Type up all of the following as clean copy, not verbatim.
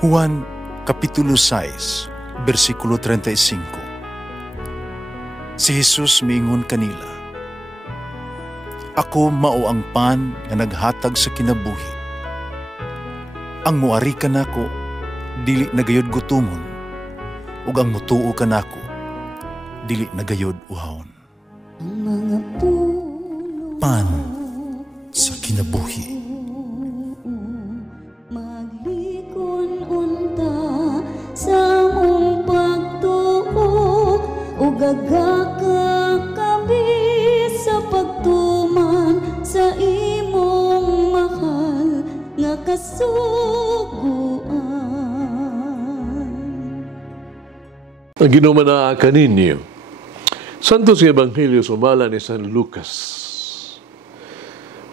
Juan Kapitulo 6, versikulo 35. Si Jesus miingon kanila, "Ako mao ang pan nga naghatag sa kinabuhi. Ang muari kanako dili nagayod gutumon, ug ang mutuo kanako dili nagayod uhawon." Pan sa kinabuhi. Sa mong pagtuo o gagakakabi sa pagtuman sa imong mahal nga kasuguan. Ang ginumanaa kaninyo, Santos nga Ebanghelyo sumala ni San Lucas.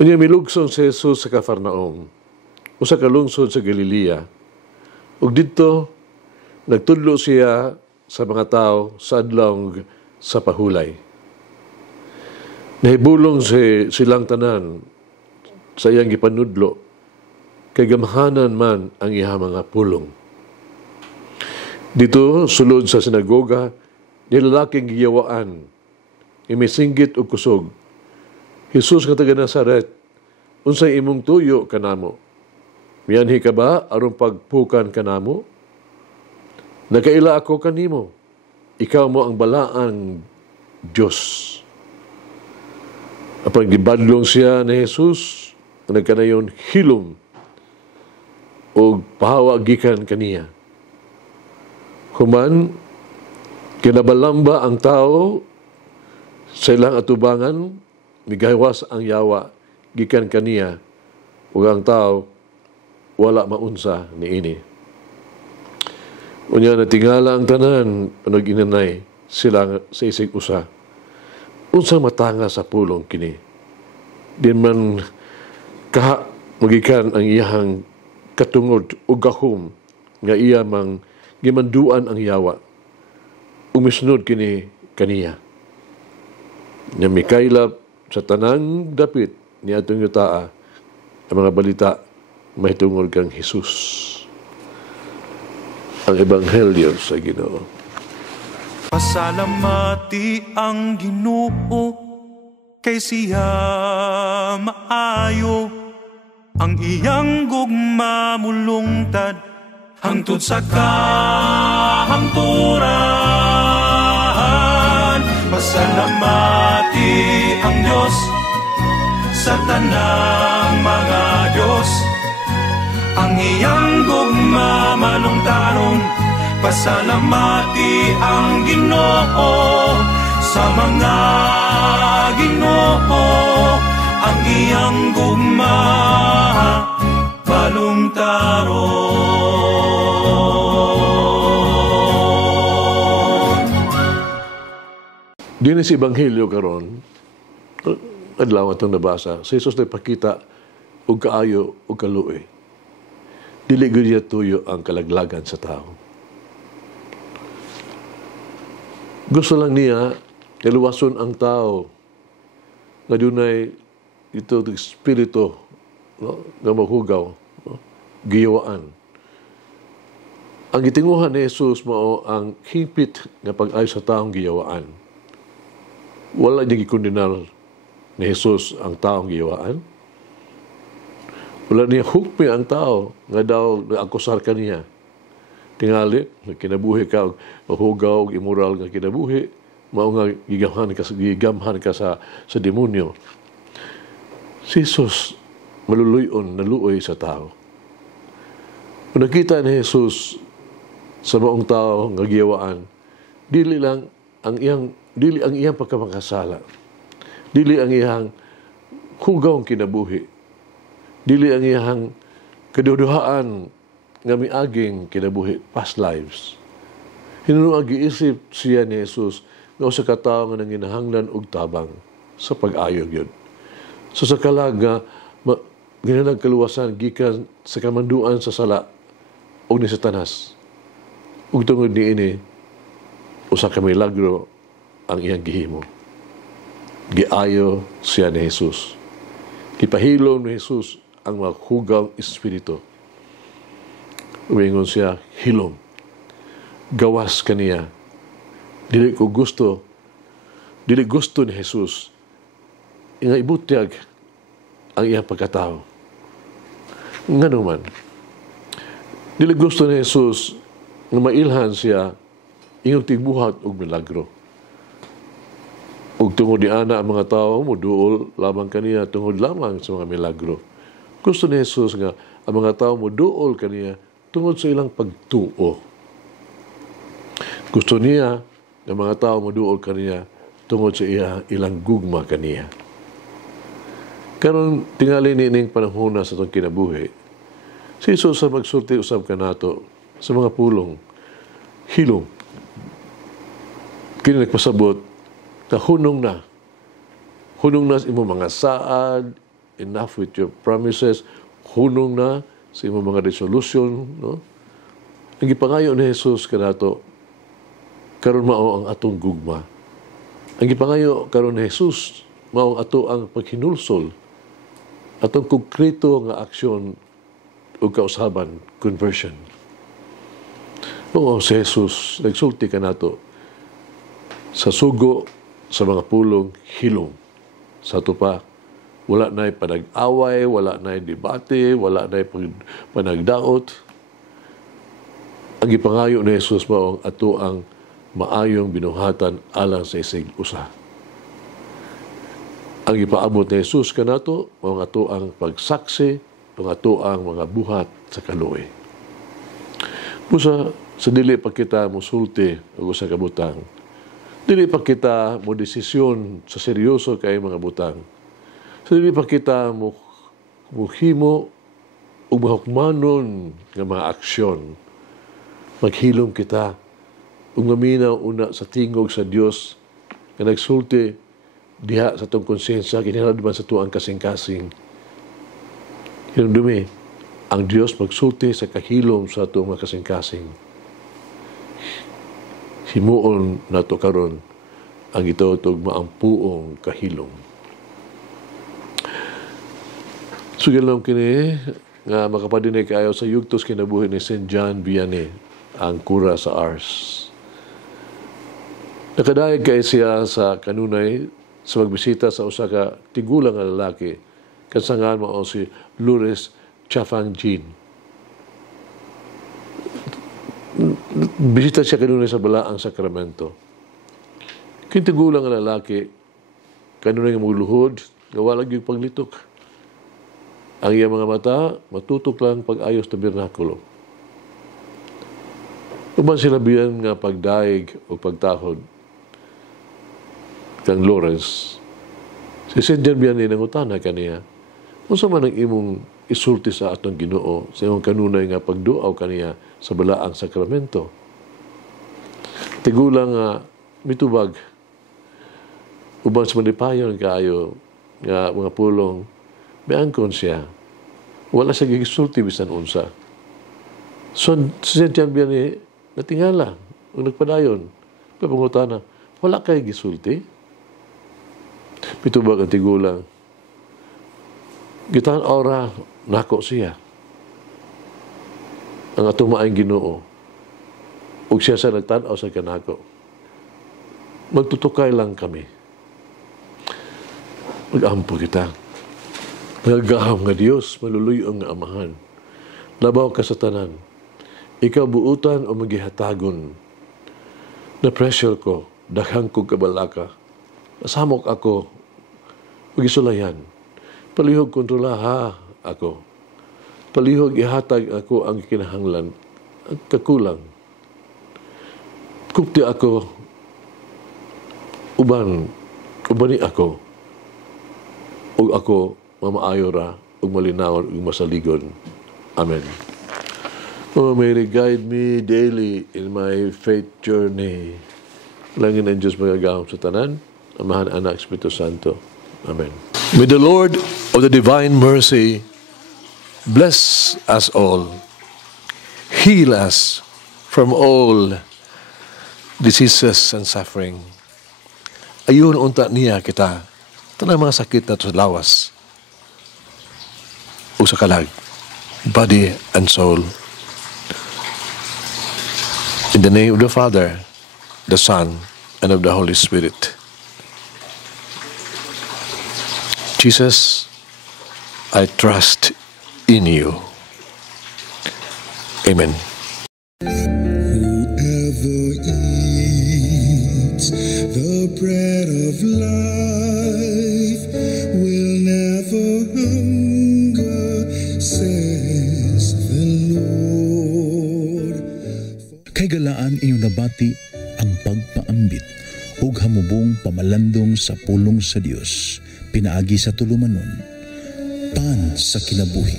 Unya milugsong si Jesus sa Cafarnaum, usa ka lungsod sa Galilea, ug didto nagtudlo siya sa mga tao sa adlaw sa pahulay. Nahibulong silang tanan sa iyang gipanudlo, kay gamhanan man ang iyang mga pulong. Dito, sulod sa sinagoga, nilalaking giyawaan, imisinggit o kusog, Jesus nga taga Nazaret, unsay imong tuyo kanamo? Miyanhi ka ba aron pagpukan kanamo? Nakaila ako kanimo, ikaw mo ang balaang Diyos. Apang gibadlong siya ni Jesus, nagkanayon hilom o pahawa gikan kaniya. Human, kinabalamba ang tao sa ilang atubangan, migawas ang yawa gikan kaniya, ug ang tao wala maunsa niini. Unya natingala ang tanan, panaginanay sila sa isig usa. Unsa matanga sa pulong kini? Di man kaha magikan ang iyahang katungod o gahom nga iya mang gimanduan ang yawa. Umisnod kini kaniya. Nya mikaylap sa tanang dapit ni atong yutaa ang mga balita mahitungod kang Jesus. Ang Ebanghelyo sa Ginoo. Pasalamati ang Ginoo kay siya maayo, ang iyang gugma mulungtad hangtod sa kahangturan. Pasalamati ang Diyos sa tanang mga Diyos, ang iyang gugma malungtaron. Pasalamati ang Ginoo sa mga Ginoo, ang iyang gugma malungtaron. Dini sa Ebanghelyo karon, adlaw atong nabasa, si Jesus nagpakita og kaayo og kaluoy. Dili gyud niya tuyo ang kalaglagan sa tao. Gusto lang niya kaluwason ang tao nga dunay ito espiritu, no, nga mahugaw, no, giyawaan. Ang gitinguhan ni Jesus mao ang hingpit nga pag-ayo sa taong giyawaan. Wala niya gikondenar ni Jesus ang taong giyawaan. Wala niya hukmi ang tao nga daw naakusar ka niya. Tingali, kinabuhi ka, mahugaw, immoral nga kinabuhi, mao nga gigamhan ka sa demonyo. Si Jesus maluluyon, naluoy sa tao. Kung nakita ni Jesus sa maong tao nga giyawaan, dili ang iyang pagkamakasala. Dili ang iyang hugaw kinabuhi. Dili ang iyang kaduduhaan nga miaging kinabuhi, past lives. Hinuno giisip siya ni Jesus nga usa ka tawo nga nanginahanglan og tabang sa pag-ayo gyud. So sa kalag nga ginanag kaluwasan gikan sa kamanduan sa sala og ni Satanas. Ug tungod niini usa ka milagro ang iyang gihimo. Giayo siya ni Jesus. Gipahilom ni Jesus ang mga hugang espiritu. Umingon siya, hilom. Gawas kaniya. Dili gusto ni Jesus nga ibutyag ang iyang pagkatao. Nga naman, dili gusto ni Jesus nga mailhan siya iyong tigbuhat og milagro. Ug tungod di ana ang mga tao mo duol lamang kaniya tungod lamang sa mga milagro. Gusto ni Jesus nga ang mga tao mo duol kaniya tungod sa ilang pagtuo. Gusto niya ang mga tao mo duol kaniya tungod sa ilang gugma kaniya. Karon tingali nining panahon na sa itong kinabuhi, si Jesus sa magsulti usab kanato sa mga pulong, hilom. Kini nagpasabot na hunong na sa imong mga saad, enough with your promises, hunong na sa imong mga resolution, no? Ang gipangayo ni Jesus kanato karon mao ang atong gugma. Ang gipangayo karon ni Jesus mao ang ato ang paghinulsol, atong konkreto nga aksyon o kausaban, conversion. Oo, si Jesus nagsulti kanato sa sugo sa mga pulong hilom. Sa ito pa, wala na'y panag-away, wala na'y debate, wala na'y panagdaot. Ang ipangayo ni Jesus mao ang ato ang maayong binuhatan alang sa isig usa. Ang ipaabot ni Jesus kanato mao ang ato ang pagsaksi, ang ato ang mga buhat sa kaluoy. Busa sa dili pa kita mosulti og usa ka butang. Dili pa kita mo desisyon sa seryoso kay mga butang. Sa dili pa kita mo himo og mahukmanon nga mga aksyon. Maghilom kita ug maminaw una sa tingog sa Dios nga nagsulti diha sa tong konsensya kinahanglan sa tuang kasing-kasing. Hinumdumi ang Dios magsulti sa kahilom sa atong mga kasing-kasing. Himuon nato karon ang ituog maampuong kahilom. Sugilaw kini nga makapadinay kayo sa yugtos kinabuhi ni St. John Vianney, ang kura sa Ars. Nakadayag kay siya sa kanunay sa magbisita sa usa ka tigulang nga lalaki kasangan mao si Lourdes Chafangjin. Bisita siya kanunay sa Balaang Sakramento. Kintigulang nga lalaki kanunay nga magluhod nga wala gyud paglitok. Ang iyang mga mata matutok lang pag-ayos sa tabernakulo. Uban sila biyan nga pagdaig o pagtahod kang Lawrence, si St. John Vianney nangutana kaniya, unsa man ang imong isulti sa atong Ginoo sa imong kanunay nga pagduaw kaniya sa Balaang Sakramento. Tigulang nga mitubag uban sa malipayon kaayo nga mga pulong miangkon siya. Wala siya gisulti bisan unsa. So si St. John Vianney natingala ug nagpadayon. Kapangutana, wala kay gisulti? Pitubag ang tigulang. Gitan ora nako siya. Ang atong maayong Ginoo. Ug siya sa nagtan-aw sa kanako. Magtutukay lang kami. Mag-ampo kita. Nagagaham nga Dios, maluluyo nga Amahan. Labaw ka sa tanan. Ikaw buutan o magihatagon. Na-pressure ko, daghang kong kabalaka. Nasamok ako, magisulayan. Palihog kontrolaha ako. Palihog ihatag ako ang kinahanglan at kakulang. Kupti ako, ubani ako, ug ako mamaayo ra, ug malinawon, ug masaligon. Amen. Oh, may guide me daily in my faith journey. Langin ang Diyos magagahom sa tanan. Amahan, Anak, Espiritu Santo. Amen. May the Lord of the divine mercy bless us all, heal us from all diseases and suffering. Ayun unta niya kita, tanang mga sakit na sa lawas o sa kalag, body and soul. In the name of the Father, the Son, and of the Holy Spirit. Jesus, I trust in you. Amen. Whoever eats the bread of life will never hunger, says the Lord. Kay galaan inyong nabati ang pagpaambit ug hamubong pamalandong sa pulong sa Dios pinaagi sa tulumanon. Pan sa kinabuhi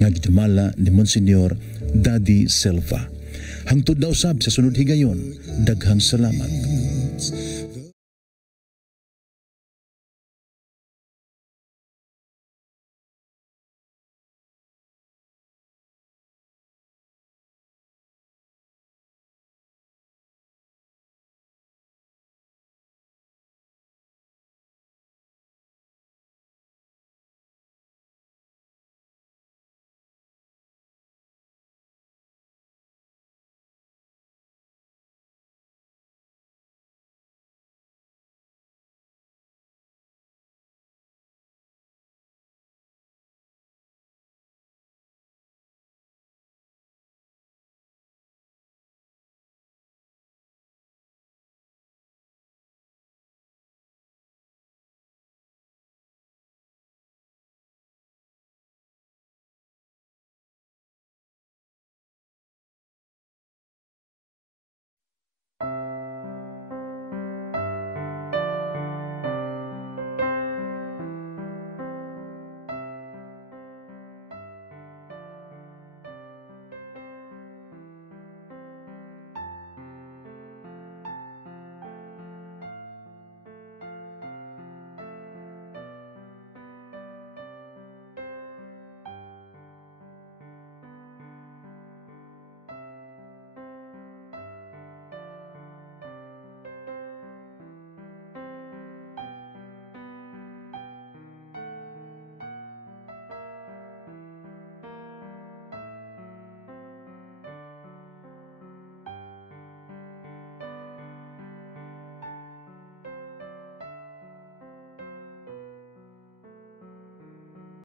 nga gidumala ni Monsignor Daddy Silva. Hangtod na usab sa sunod higayon, daghang salamat.